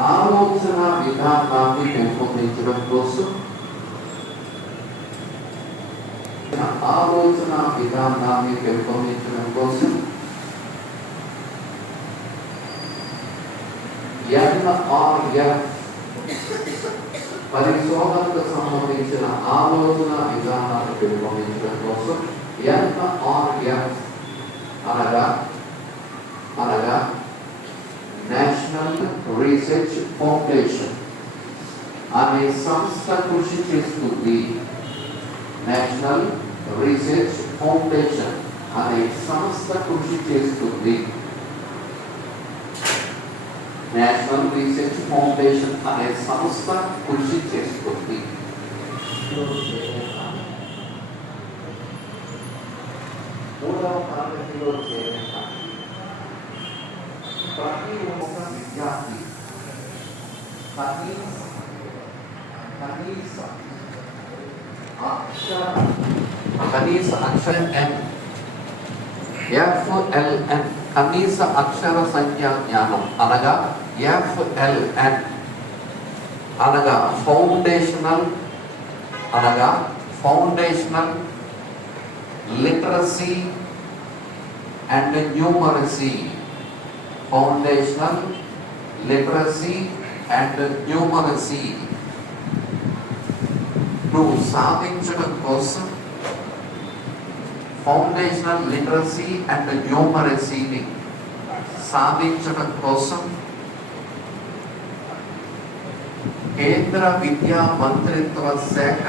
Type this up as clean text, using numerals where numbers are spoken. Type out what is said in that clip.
ఆలోచన విధానాన్ని పెంపొందించడం కోసం NRF పరిశోధనకు సంబంధించిన ఆలోచన విధానాన్ని పెంపొందించడం కోసం NRF అనగా నేషనల్ రీసెర్చ్ ఫౌండేషన్ అనే సంస్థ కృషి చేస్తుంది. నేషనల్ రీసెర్చ్ ఫౌండేషన్ అనే సంస్థ కృషి చేస్తుంది. నేషనల్ రీసెర్చ్ ఫౌండేషన్ అనే సంస్థ కృషి చేస్తుంది. మూడవ తరగతిలో చేరిన ప్రతి ఒక్క విద్యార్థి కనీస అక్షరం FLN కనీస అక్షర సంఖ్యా జ్ఞానం అనగా FLN అనగా foundational literacy and numeracy. Foundational literacy and numeracy నువ్వు సాధించడం కోసం ఫౌండేషనల్ లిటరసీ అండ్ న్యూమరసీని సాధించడం కోసం కేంద్ర విద్యా మంత్రిత్వ శాఖ